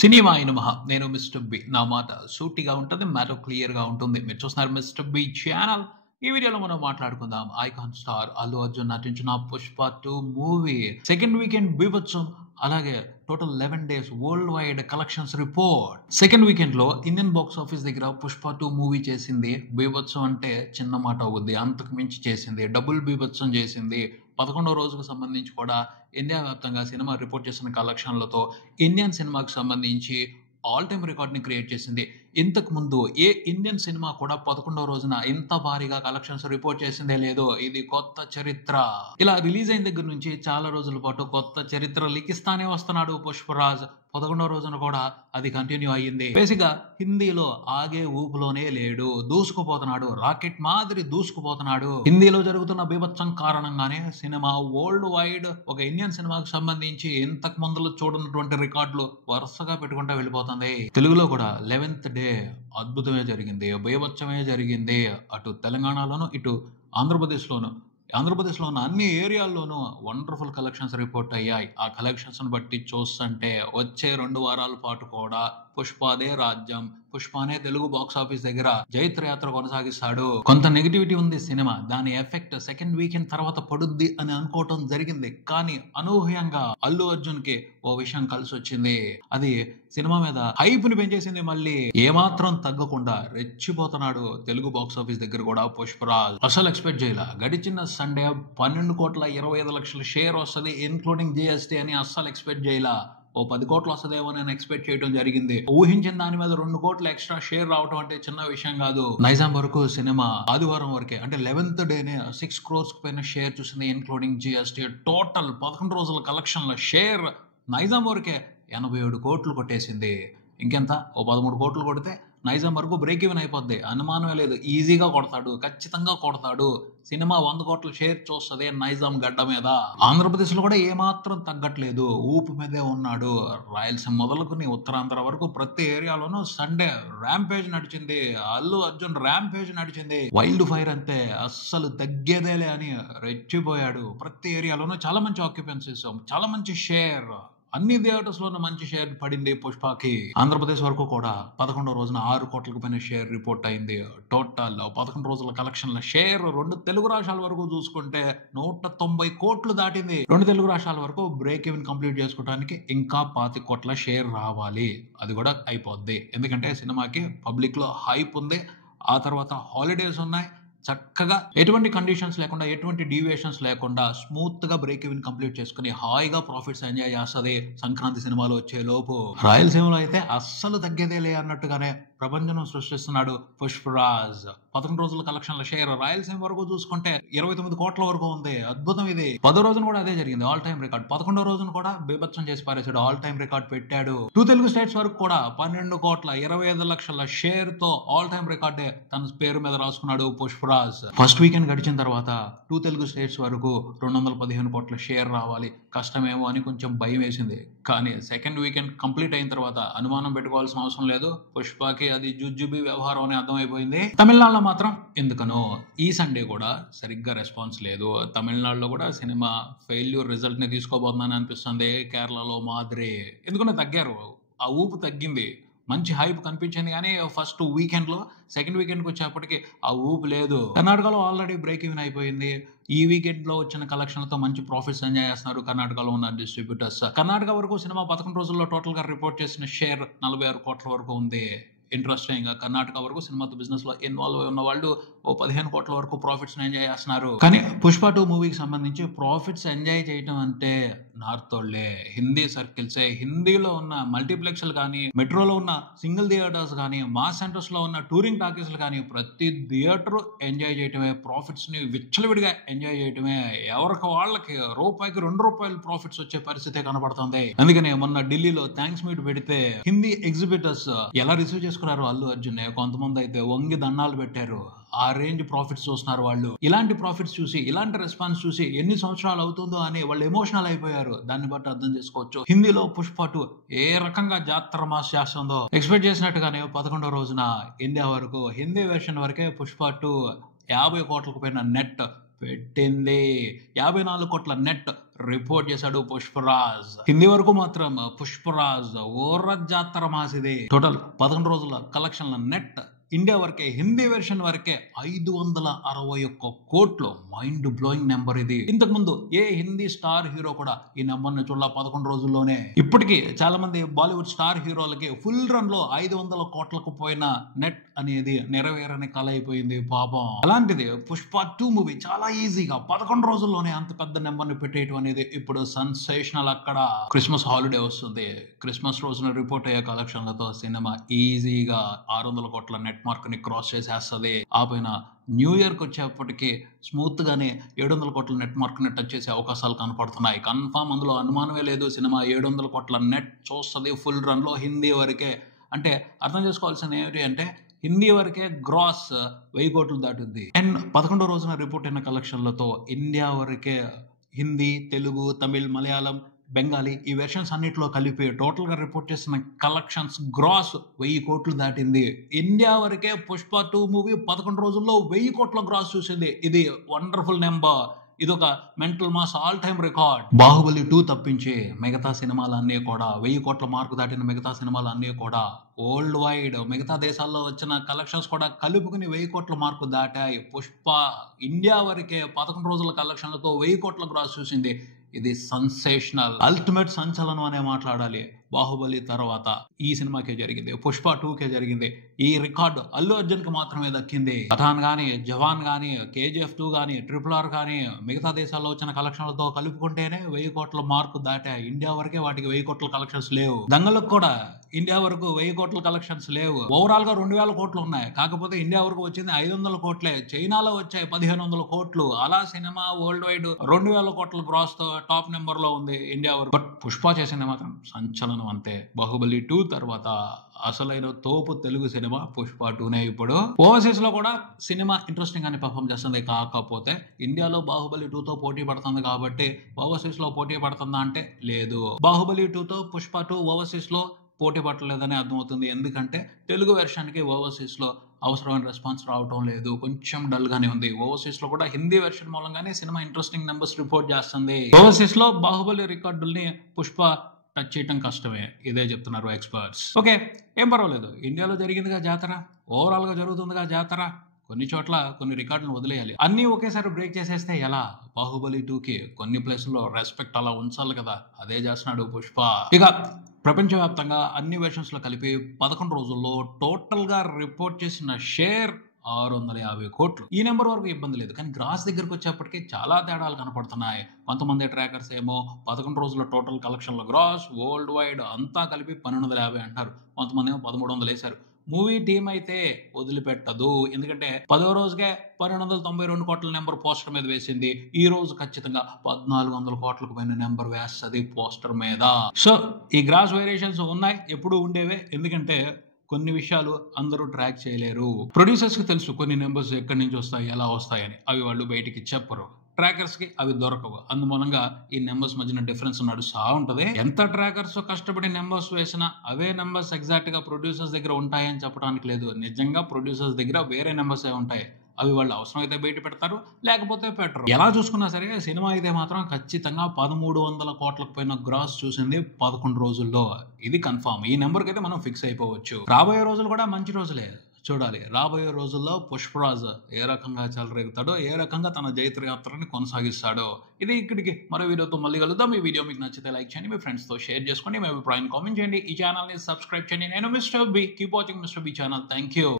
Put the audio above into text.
Cinema అయిన నేను mister B. నా మాట సూటిగా ఉంటుంది. మ్యాటర్ క్లియర్‌గా ఉంటుంది. మీరు చూస్తున్నారు మిస్టర్ బి ఛానల్. ఈ వీడియోలో మనం మాట్లాడుకుందాం ఐకాన్ స్టార్ అల్లు అర్జున్ నటించిన 'పుష్ప 2' మూవీ సెకండ్ వీకెండ్ బీభత్సం. అలాగే total 11 days world wide collections report. Second weekend లో ఇండియన్ బాక్స్ ఆఫీస్ దగ్గర 'పుష్ప 2' మూవీ చేసింది బీభత్సం అంటే చిన్న మాట అవుద్ది. అంతకు మించి చేసింది. డబుల్ బీభత్సం చేసింది. 11వ రోజుకు సంబంధించి కూడా ఇండియా వ్యాప్తంగా సినిమా రిపోర్ట్ చేసిన కలెక్షన్లతో ఇండియన్ సినిమాకి సంబంధించి ఆల్ టైమ్ రికార్డ్‌ని క్రియేట్ చేసింది. ఇంతకు ముందు ఏ ఇండియన్ సినిమా కూడా 11వ రోజున ఇంత భారీగా కలెక్షన్స్ రిపోర్ట్ చేసిందే లేదు. ఇది కొత్త చరిత్ర. ఇలా రిలీజ్ అయిన దగ్గర నుంచి చాలా రోజుల పాటు కొత్త చరిత్ర లిఖిస్తానే వస్తున్నాడు పుష్పరాజ్. 11వ రోజున కూడా అది కంటిన్యూ అయ్యింది. బేసిక్‌గా హిందీలో ఆగే ఊపులోనే లేడు. దూసుకుపోతున్నాడు. రాకెట్ మాదిరి దూసుకుపోతున్నాడు. హిందీలో జరుగుతున్న బీభత్సం కారణంగానే సినిమా వరల్డ్ వైడ్ ఒక ఇండియన్ సినిమాకి సంబంధించి ఇంతకు ముందులో చూడనటువంటి రికార్డులు వరుసగా పెట్టుకుంటూ వెళ్ళిపోతుంది. తెలుగులో కూడా 11th డే అద్భుతమే జరిగింది. బీభత్సమే జరిగింది. అటు తెలంగాణలోను, ఇటు ఆంధ్రప్రదేశ్‌లోను. ఆంధ్రప్రదేశ్‌లో ఉన్న అన్ని ఏరియాల్లోనూ వండర్‌ఫుల్ కలెక్షన్స్ రిపోర్ట్ అయ్యాయి. ఆ కలెక్షన్స్‌ని బట్టి చూస్తుంటే వచ్చే 2 వారాల పాటు కూడా పుష్పదే రాజ్యం. పుష్పనే తెలుగు బాక్స్ ఆఫీస్ దగ్గర జైత్రయాత్ర కొనసాగిస్తాడు. కొంత నెగటివిటీ ఉంది సినిమా. దాని ఎఫెక్ట్ సెకండ్ వీకెండ్ తర్వాత పడుద్ది అని అనుకోవటం జరిగింది. కానీ అనూహ్యంగా అల్లు అర్జున్ కి ఓ విషయం కలిసి వచ్చింది. అది సినిమా మీద హైప్ ని పెంచేసింది. మళ్ళీ ఏమాత్రం తగ్గకుండా రెచ్చిపోతున్నాడు తెలుగు బాక్స్ ఆఫీస్ దగ్గర కూడా పుష్పరాజ్. అసలు ఎక్స్పెక్ట్ చేయలా. గడిచిన సండే 12,25,00,000 షేర్ వస్తుంది ఇన్క్లూడింగ్ జిఎస్టీ అని అస్సలు ఎక్స్పెక్ట్ చేయలా. ఓ 10 కోట్లు వస్తుందేమో నేను ఎక్స్పెక్ట్ చేయడం జరిగింది. ఊహించిన దాని మీద 2 కోట్ల ఎక్స్ట్రా షేర్ రావడం అంటే చిన్న విషయం కాదు. నైజాం వరకు సినిమా ఆదివారం వరకే అంటే 11th డేనే 6 crores పైన షేర్ చూసింది ఇన్క్లూడింగ్ జిఎస్టీ. టోటల్ 11 రోజుల కలెక్షన్ల షేర్ నైజాం వరకే 87 కోట్లు కొట్టేసింది. ఇంకెంత ఓ 13 కోట్లు కొడితే నైజాం వరకు బ్రేక్ ఈవెన్ అయిపోద్ది. అనుమానమే లేదు. ఈజీగా కొడతాడు. ఖచ్చితంగా కొడతాడు. సినిమా 100 కోట్ల షేర్ చూస్తుంది నైజాం గడ్డ మీద. ఆంధ్రప్రదేశ్ లో కూడా ఏమాత్రం తగ్గట్లేదు. ఊపు మీదే ఉన్నాడు. రాయలసీమ మొదలుకుని ఉత్తరాంధ్ర వరకు ప్రతి ఏరియాలోనూ సండే ర్యాంపేజ్ నడిచింది. అల్లు అర్జున్ ర్యాంపేజ్ నడిచింది. వైల్డ్ ఫైర్ అంతే. అస్సలు తగ్గేదేలే అని రెచ్చిపోయాడు. ప్రతి ఏరియాలోనూ చాలా మంచి ఆక్యుపెన్సీస్, చాలా మంచి షేర్. అన్ని థియేటర్స్ లోనూ మంచి షేర్ పడింది పుష్పకి. ఆంధ్రప్రదేశ్ వరకు కూడా 11వ రోజున 6 కోట్లకు పైన షేర్ రిపోర్ట్ అయింది. టోటల్ 11 రోజుల కలెక్షన్ల షేర్ 2 తెలుగు రాష్ట్రాల వరకు చూసుకుంటే 190 కోట్లు దాటింది. 2 తెలుగు రాష్ట్రాల వరకు బ్రేక్ ఈవెన్ కంప్లీట్ చేసుకోవడానికి ఇంకా 25 కోట్ల షేర్ రావాలి. అది కూడా అయిపోద్ది. ఎందుకంటే సినిమాకి పబ్లిక్ లో హైప్ ఉంది. ఆ తర్వాత హాలిడేస్ ఉన్నాయి. చక్కగా ఎటువంటి కండిషన్స్ లేకుండా, ఎటువంటి డీవియేషన్స్ లేకుండా స్మూత్ గా బ్రేక్ ఈవెన్ కంప్లీట్ చేసుకుని హాయిగా ప్రాఫిట్స్ ఎంజాయ్ చేస్తుంది సంక్రాంతి సినిమాలు వచ్చే లోపు. రాయలసీమలో అయితే అస్సలు తగ్గేదేలే అన్నట్టుగానే ప్రపంచం సృష్టిస్తున్నాడు పుష్పరాజ్. 11 రోజుల కలెక్షన్ల షేర్ రాయలసీమ వరకు చూసుకుంటే 29 కోట్ల వరకు ఉంది. అద్భుతం ఇది. 10వ రోజున కూడా అదే జరిగింది. All time record. 11వ రోజున కూడా బీభత్సం చేసి పారేశాడు. ఆల్ టైమ్ రికార్డ్ పెట్టాడు. 2 తెలుగు స్టేట్స్ వరకు కూడా 12,25,00,000 షేర్ తో ఆల్ టైమ్ రికార్డే తన పేరు మీద రాసుకున్నాడు పుష్పరాజ్. ఫస్ట్ వీకెండ్ గడిచిన తర్వాత 2 తెలుగు స్టేట్స్ వరకు 215 కోట్ల షేర్ రావాలి. కష్టమేమో అని కొంచెం భయం వేసింది. కానీ సెకండ్ వీకెండ్ కంప్లీట్ అయిన తర్వాత అనుమానం పెట్టుకోవాల్సిన అవసరం లేదు. పుష్పకి అది జుజుబి వ్యవహారం అని అర్థమైపోయింది. తమిళనాడులో మాత్రం ఎందుకనో ఈ సండే కూడా సరిగ్గా రెస్పాన్స్ లేదు. తమిళనాడులో కూడా సినిమా ఫెయిల్యూర్ రిజల్ట్ ని తీసుకోబోతుందని అనిపిస్తుంది. కేరళలో మాదిరి ఎందుకనో తగ్గారు. ఆ ఊపు తగ్గింది. మంచి హైప్ కనిపించింది కానీ ఫస్ట్ వీకెండ్ లో, సెకండ్ వీకెండ్ కి వచ్చేప్పటికి ఆ ఊపు లేదు. కర్ణాటకలో ఆల్రెడీ బ్రేక్ ఈవెన్ అయిపోయింది. ఈ వీకెండ్ లో వచ్చిన కలెక్షన్లతో మంచి ప్రాఫిట్స్ ఎంజాయ్ చేస్తున్నారు కర్ణాటకలో ఉన్న డిస్ట్రిబ్యూటర్స్. కర్ణాటక వరకు సినిమా 11 రోజుల్లో టోటల్ గా రిపోర్ట్ చేసిన షేర్ 46 కోట్ల వరకు ఉంది. ఇంట్రెస్టింగ్ గా కర్ణాటక వరకు సినిమాతో బిజినెస్ లో ఇన్వాల్వ్ అయి ఉన్న వాళ్ళు ఓ 15 కోట్ల వరకు ప్రాఫిట్స్ ఎంజాయ్ చేస్తున్నారు. కానీ పుష్ప 2 మూవీకి సంబంధించి ప్రాఫిట్స్ ఎంజాయ్ చేయటం అంటే నార్త్ వాళ్ళే, హిందీ సర్కిల్సే. హిందీలో ఉన్న మల్టీప్లెక్స్లు కానీ, మెట్రోలో ఉన్న సింగిల్ థియేటర్స్ కానీ, మాస్ సెంటర్స్ లో ఉన్న టూరింగ్ టాకీస్లు కానీ ప్రతి థియేటర్ ఎంజాయ్ చేయటమే. ప్రాఫిట్స్ ని విచ్చలవిడిగా ఎంజాయ్ చేయటమే. ఎవరికి వాళ్ళకి రూపాయికి 2 రూపాయలు ప్రాఫిట్స్ వచ్చే పరిస్థితే కనబడుతుంది. అందుకనే మొన్న ఢిల్లీలో థ్యాంక్స్ మీట్ పెడితే హిందీ ఎగ్జిబిటర్స్ ఎలా రిసీవ్ చేసుకున్నారు అల్లు అర్జున్. కొంతమంది అయితే వంగి దండాలు పెట్టారు. ఆ రేంజ్ ప్రాఫిట్స్ చూస్తున్నారు వాళ్ళు. ఇలాంటి ప్రాఫిట్స్ చూసి, ఇలాంటి రెస్పాన్స్ చూసి ఎన్ని సంవత్సరాలు అవుతుందో అని వాళ్ళు ఎమోషనల్ అయిపోయారు. దాన్ని బట్టి అర్థం చేసుకోవచ్చు హిందీలో పుష్ప 2 ఏ రకంగా జాతర మాస్ చేస్తుందో. ఎక్స్పెక్ట్ చేసినట్టుగానే 11వ రోజున ఇండియా వరకు హిందీ వెర్షన్ వరకే పుష్ప 2 50 కోట్లకు పైన నెట్ పెట్టింది. 54 కోట్ల నెట్ రిపోర్ట్ చేశాడు పుష్పరాజ్. హిందీ వరకు మాత్రం పుష్పరాజ్ ఓర జాతర మాసిదే. టోటల్ 11 రోజుల కలెక్షన్ల నెట్ ఇండియా వరకే, హిందీ వెర్షన్ వరకే 561 కోట్లు. మైండ్ బ్లోయింగ్ నెంబర్ ఇది. ఇంతకు ముందు ఏ హిందీ స్టార్ హీరో కూడా ఈ నెంబర్ ని చూడాల 11 రోజుల్లోనే. ఇప్పటికీ చాలా మంది బాలీవుడ్ స్టార్ హీరోలకి ఫుల్ రన్ లో 500 కోట్లకు పోయిన నెట్ అనేది నెరవేరని కల అయిపోయింది పాపం. అలాంటిది పుష్ప 2 మూవీ చాలా ఈజీగా 11 రోజుల్లోనే అంత పెద్ద నెంబర్ ని పెట్టేయటం అనేది ఇప్పుడు సెన్సేషనల్. అక్కడ క్రిస్మస్ హాలిడే వస్తుంది. క్రిస్మస్ రోజున రిపోర్ట్ అయ్యే కలెక్షన్లతో సినిమా ఈజీగా 600 కోట్ల నెట్ మార్క్ ని క్రాస్ చేసేస్తుంది. ఆ పైన న్యూ ఇయర్ కి వచ్చేప్పటికి స్మూత్ గానే 700 కోట్ల నెట్ మార్క్ ని టచ్ చేసే అవకాశాలు కనపడుతున్నాయి. కన్ఫామ్, అందులో అనుమానమే లేదు. సినిమా 700 కోట్ల నెట్ చూస్తుంది ఫుల్ రన్ లో హిందీ వరకే. అంటే అర్థం చేసుకోవాల్సిన ఏమిటి అంటే హిందీ వరకే గ్రాస్ 1000 కోట్లు దాటుద్ది. అండ్ 11 రోజున రిపోర్ట్ అయిన కలెక్షన్లతో ఇండియా వరకే హిందీ, తెలుగు, తమిళ్, మలయాళం, బెంగాలీ ఈ వెర్షన్స్ అన్నిటిలో కలిపి టోటల్ గా రిపోర్ట్ చేసిన కలెక్షన్స్ గ్రాస్ 1000 కోట్లు దాటింది. ఇండియా వరకే పుష్ప 2 మూవీ 11 రోజుల్లో 1000 కోట్ల గ్రాస్ చూసింది. ఇది వండర్ఫుల్ నెంబర్. ఇది ఒక mental mass all time record. Baahubali 2 తప్పించి మిగతా సినిమాలన్నీ కూడా 1000 కోట్ల మార్కు దాటిన మిగతా సినిమాలన్నీ కూడా వరల్డ్ వైడ్ మిగతా దేశాల్లో వచ్చిన కలెక్షన్స్ కూడా కలుపుకుని 1000 కోట్ల మార్కు దాటాయి. పుష్ప ఇండియా వరకే 11 రోజుల కలెక్షన్లతో 1000 కోట్ల గ్రాస్ చూసింది. ఇది సెన్సేషనల్, అల్టిమేట్ సంచలనం అనే మాట్లాడాలి. బాహుబలి తర్వాత ఈ సినిమాకే జరిగింది, పుష్ప 2కే జరిగింది. ఈ రికార్డు అల్లు అర్జున్ కి మాత్రమే దక్కింది. పఠాన్ గానీ, జవాన్ గానీ, KGF 2 గానీ, RRR గానీ మిగతా దేశాల్లో వచ్చిన కలెక్షన్లతో కలుపుకుంటేనే 1000 కోట్ల మార్కు దాటాయి. ఇండియా వరకే వాటికి 1000 కోట్ల కలెక్షన్స్ లేవు. దంగలకు కూడా ఇండియా వరకు 1000 కోట్ల కలెక్షన్స్ లేవు. ఓవరాల్ గా 2000 కోట్లు ఉన్నాయి. కాకపోతే ఇండియా వరకు వచ్చింది 500 కోట్లే. చైనాలో వచ్చాయి 1500 కోట్లు. అలా సినిమా వరల్డ్ వైడ్ 2000 కోట్ల గ్రాస్ తో టాప్ నెంబర్ లో ఉంది ఇండియా వరకు. బట్ పుష్ప చేసింది మాత్రం సంచలనం అంతే. బాహుబలి 2 తర్వాత అసలైన తోపు తెలుగు సినిమా పుష్ప 2నే. ఇప్పుడు ఓవర్సీస్ లో కూడా సినిమా ఇంట్రెస్టింగ్ గానే పర్ఫామ్ చేస్తుంది. కాకపోతే ఇండియాలో బాహుబలి 2తో పోటీ పడుతుంది కాబట్టి ఓవర్సీస్ లో పోటీ పడుతుందా అంటే లేదు. బాహుబలి 2తో పుష్ప 2 ఓవర్సీస్ లో పోటీ పట్టలేదని అర్థమవుతుంది. ఎందుకంటే తెలుగు వెర్షన్ కి ఓవర్సీస్ లో అవసరమైన రెస్పాన్స్ రావటం లేదు. కొంచెం డల్ గానే ఉంది. ఓవర్సీస్ లో కూడా హిందీ వెర్షన్ మూలంగానే సినిమా ఇంట్రెస్టింగ్ నెంబర్స్ రిపోర్ట్ చేస్తుంది. ఓవర్సీస్ లో బాహుబలి రికార్డుల్ని పుష్ప టచ్ చేయటం కష్టమే, ఇదే చెప్తున్నారు ఎక్స్పర్ట్స్. ఓకే, ఏం పర్వాలేదు. ఇండియాలో జరిగిందిగా జాతర, ఓవరాల్ గా జరుగుతుందిగా జాతర. కొన్ని చోట్ల కొన్ని రికార్డులను వదిలేయాలి. అన్ని ఒకేసారి బ్రేక్ చేసేస్తే ఎలా? బాహుబలి 2కి కొన్ని ప్లేసుల్లో రెస్పెక్ట్ అలా ఉంచాలి కదా, అదే చేస్తున్నాడు పుష్ప. ఇక ప్రపంచవ్యాప్తంగా అన్ని వెర్షన్స్ లో కలిపి 11 రోజుల్లో టోటల్ గా రిపోర్ట్ చేసిన షేర్ 650 కోట్లు. ఈ నెంబర్ వరకు ఇబ్బంది లేదు. కానీ గ్రాస్ దగ్గరకు వచ్చేప్పటికీ చాలా తేడాలు కనపడుతున్నాయి. కొంతమంది ట్రాకర్స్ ఏమో 11 రోజుల టోటల్ కలెక్షన్ల గ్రాస్ వరల్డ్ వైడ్ అంతా కలిపి 1250 అంటారు. కొంతమంది ఏమో 1300 వేశారు. మూవీ టీం అయితే వదిలిపెట్టదు. ఎందుకంటే 10వ రోజుకే 1292 కోట్ల నెంబర్ పోస్టర్ మీద వేసింది. ఈ రోజు ఖచ్చితంగా 1400 కోట్లకు పైన నెంబర్ వేస్తుంది పోస్టర్ మీద. సో ఈ గ్రాస్ వేరియేషన్స్ ఉన్నాయి, ఎప్పుడు ఉండేవే. ఎందుకంటే కొన్ని విషయాలు అందరూ ట్రాక్ చేయలేరు. ప్రొడ్యూసర్స్ కి తెలుసు కొన్ని నెంబర్స్ ఎక్కడి నుంచి వస్తాయి, ఎలా వస్తాయని. అవి వాళ్ళు బయటికి చెప్పరు. ట్రాకర్స్ కి అవి దొరకవు. అందుమూలంగా ఈ నెంబర్స్ మధ్యన డిఫరెన్స్ నడుస్తూ ఉంటది. ఎంత ట్రాకర్స్ కష్టపడి నెంబర్స్ వేసినా అవే నెంబర్స్ ఎగ్జాక్ట్ గా ప్రొడ్యూసర్స్ దగ్గర ఉంటాయని చెప్పడానికి లేదు. నిజంగా ప్రొడ్యూసర్స్ దగ్గర వేరే నెంబర్స్ ఉంటాయి. అవి వాళ్ళు అవసరం అయితే బయట పెడతారు, లేకపోతే పెట్టరు. ఎలా చూసుకున్నా సరే సినిమా అయితే మాత్రం ఖచ్చితంగా 1300 కోట్లకు పైన గ్రాస్ చూసింది 11 రోజుల్లో. ఇది కన్ఫామ్. ఈ నెంబర్కి అయితే మనం ఫిక్స్ అయిపోవచ్చు. రాబోయే రోజులు కూడా మంచి రోజులే. చూడాలి రాబోయే రోజుల్లో పుష్పరాజ్ ఏ రకంగా చెలరేగుతాడో, ఏ రకంగా తన జైత్రయాత్రని కొనసాగిస్తాడో. ఇది ఇక్కడికి మరో వీడియోతో మళ్ళీ కలుద్దాం. ఈ వీడియో మీకు నచ్చితే లైక్ చేయండి, మీ ఫ్రెండ్స్ తో షేర్ చేసుకోండి, మీ అభిప్రాయాన్ని కామెంట్ చేయండి, ఈ ఛానల్ ని సబ్స్క్రైబ్ చేయండి. నేను mister B. Keep watching mister B channel. Thank you.